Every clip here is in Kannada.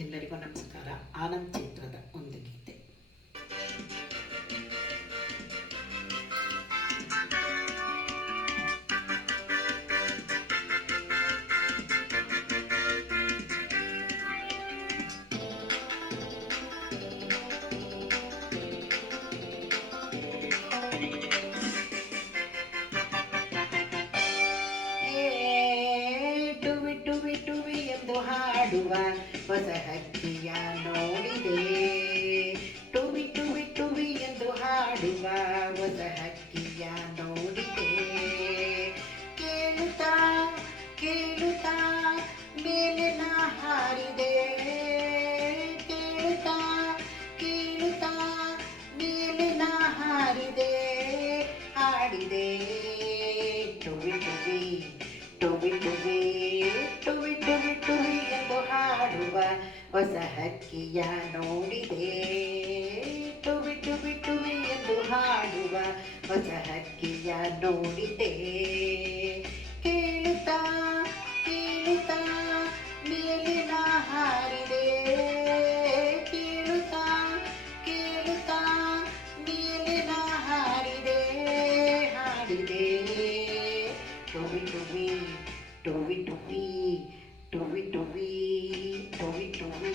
ಎಲ್ಲರಿಗೂ ನಮಸ್ಕಾರ. ಆನಂದ್ ಚಿತ್ರದ ಒಂದು ಗೀತೆ. ಟುವಿ ಟುವಿ ಟುವಿ ಎಂದು ಹಾಡುವ ಹೊಸ ಹಕ್ಕಿಯ ನೋಡಿದೆ. ಟುವಿ ಟುವಿ ಟುವಿ ಎಂದು ಹಾಡುವ ಹೊಸ ಹಕ್ಕಿಯ ನೋಡಿದೆ. ಕೇಳುತ್ತಾ ಕೇಳುತ್ತಾ ಮೇಲೆ ನಾ ಹಾರಿದೆ. ಕೇಳುತ್ತಾ ಕೇಳುತ್ತಾ ಮೇಲೆ ನಾ ಹಾರಿದೆ. ಹಾಡಿದೆ ಟುವಿ ಟುವಿ ಟುವಿ ಟುವಿ ಟುವಿ ಟುವಿ ಟುವಿ ಎಂದು ಹಾಡುವ ಹೊಸ ಹಕ್ಕಿಯ ನೋಡಿದೆ. ಟುವಿ ಟುವಿ ಟುವಿ ಎಂದು ಹಾಡುವ ಹೊಸ ಹಕ್ಕಿಯ ನೋಡಿದೆ. ಕೇಳುತ್ತಾ ಕೇಳುತ್ತಾ ಮೇಲಿನ ಹಾರಿದೆ. ಕೇಳುತ್ತಾ ಕೇಳುತ್ತಾ ಮೇಲಿನ ಹಾರಿದೆ. ಹಾಡಿದೆ ಟುವಿ ಟುವಿ ಟುವಿ ಟುವಿ ಟುವಿ ಟುವಿ ಟುವಿ ಟುವಿ.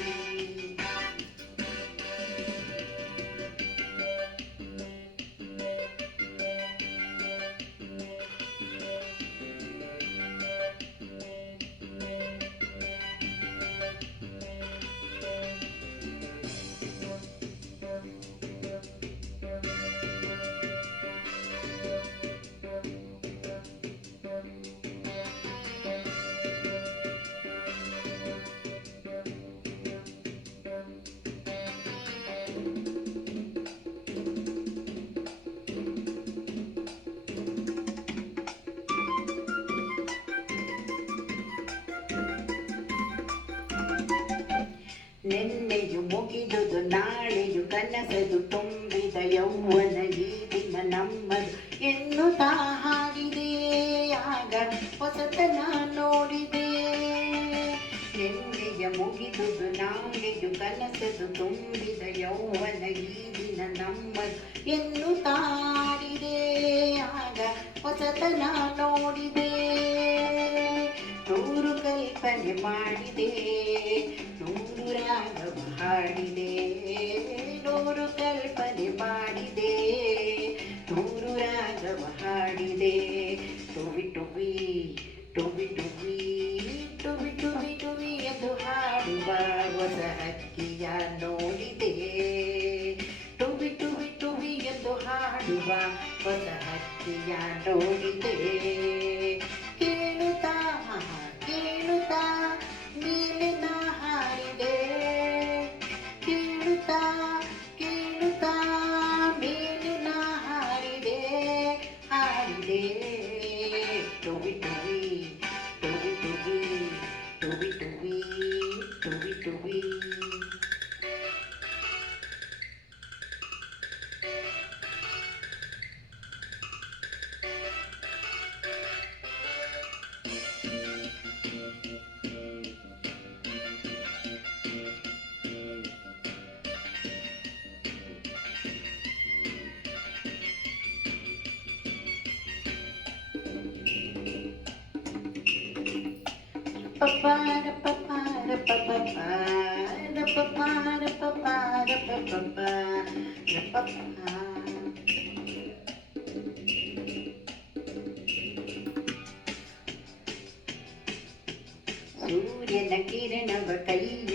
ನೆನ್ನೆಯು ಮುಗಿದುದು ನಾಳೆಯು ಕನಸದು ತುಂಬಿದ ಯೌವನ ಈ ದಿನ ನಮ್ಮದು ಎನ್ನುತ್ತಾ ಹಾಡಿದೆ. ಆಗ ಹೊಸತನ ನೋಡಿದೆ. ನೆನ್ನೆಯ ಮುಗಿದುದು ನಾಳೆಯು ಕನಸದು ತುಂಬಿದ ಯೌವನ ಈ ದಿನ ನಮ್ಮದು ಎನ್ನುತ್ತಾ ಹಾಡಿದೆ. ಆಗ ಹೊಸತನ ನೋಡಿದೆ. ನೂರು ಕಲ್ಪನೆ ಮಾಡಿದೆ. ನೂರು ರಾಗವ ಹಾಡಿದೆ. ನೂರು ಕಲ್ಪನೆ ಮಾಡಿದೆ. ನೂರು ರಾಗವ ಹಾಡಿದೆ. ಟುವಿ ಟುವಿ ಟುವಿ ಟುವಿ ಟುವಿ ಟುವಿ ಟುವಿ ಎಂದು ಹಾಡುವ ಹೊಸ ಹಕ್ಕಿಯ ನೋಡಿದೆ. ಟುವಿ ಟುವಿ ಟುವಿ ಎಂದು ಹಾಡುವ ಹೊಸ ಹಕ್ಕಿಯ ನೋಡಿದೆ. ಕೇಳುತ್ತಾ ಕೇಳುತ್ತಾ ಮೇಲಿನ ಹಾರಿದೆ. ಕೇಳುತ್ತಾ ಕೇಳುತ್ತಾ ಮೇಲಿನ ಹಾರಿದೆ. ಹಾರಿದೆ ಟುವಿ ಟುವಿ ಟುವಿ ಟುವಿ ಟುವಿ ಟುವಿ ಟುವಿ ಟುವಿ. Papara papara papara papara papara papara. ಸೂರ್ಯನ ಕಿರಣವ ಕೈಯ